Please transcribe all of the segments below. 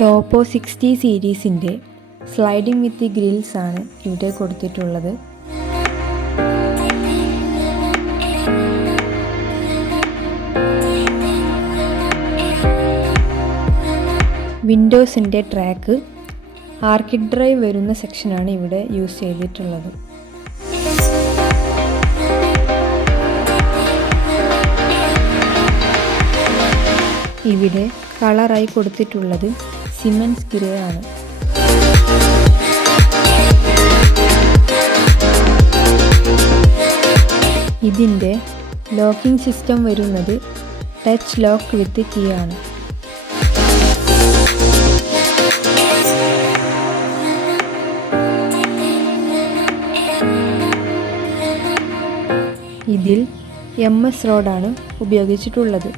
ടോപ്പോ 60 സീരീസിൻ്റെ sliding വിത്ത് grills ആണ് ഇവിടെ കൊടുത്തിട്ടുള്ളത്. വിൻഡോസിൻ്റെ ട്രാക്ക് ആർക്കിഡ് ഡ്രൈവ് വരുന്ന സെക്ഷനാണ് ഇവിടെ യൂസ് ചെയ്തിട്ടുള്ളത്. ഇവിടെ കളറായി കൊടുത്തിട്ടുള്ളത് സിമൻസ് ഗ്രേ ആണ്. ഇതിൻ്റെ ലോക്കിംഗ് സിസ്റ്റം വരുന്നത് ടച്ച് ലോക്ക് വിത്ത് കീ ആണ്. ഇതിൽ MS റോഡാണ് ഉപയോഗിച്ചിട്ടുള്ളത്.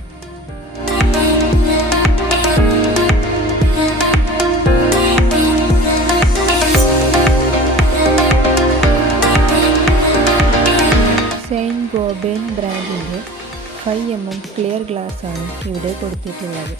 സെയിൻറ്റ് ഗോബൈൻ ബ്രാൻഡിൻ്റെ 5mm ക്ലിയർ ഗ്ലാസ് ആണ് ഇവിടെ കൊടുത്തിട്ടുള്ളത്.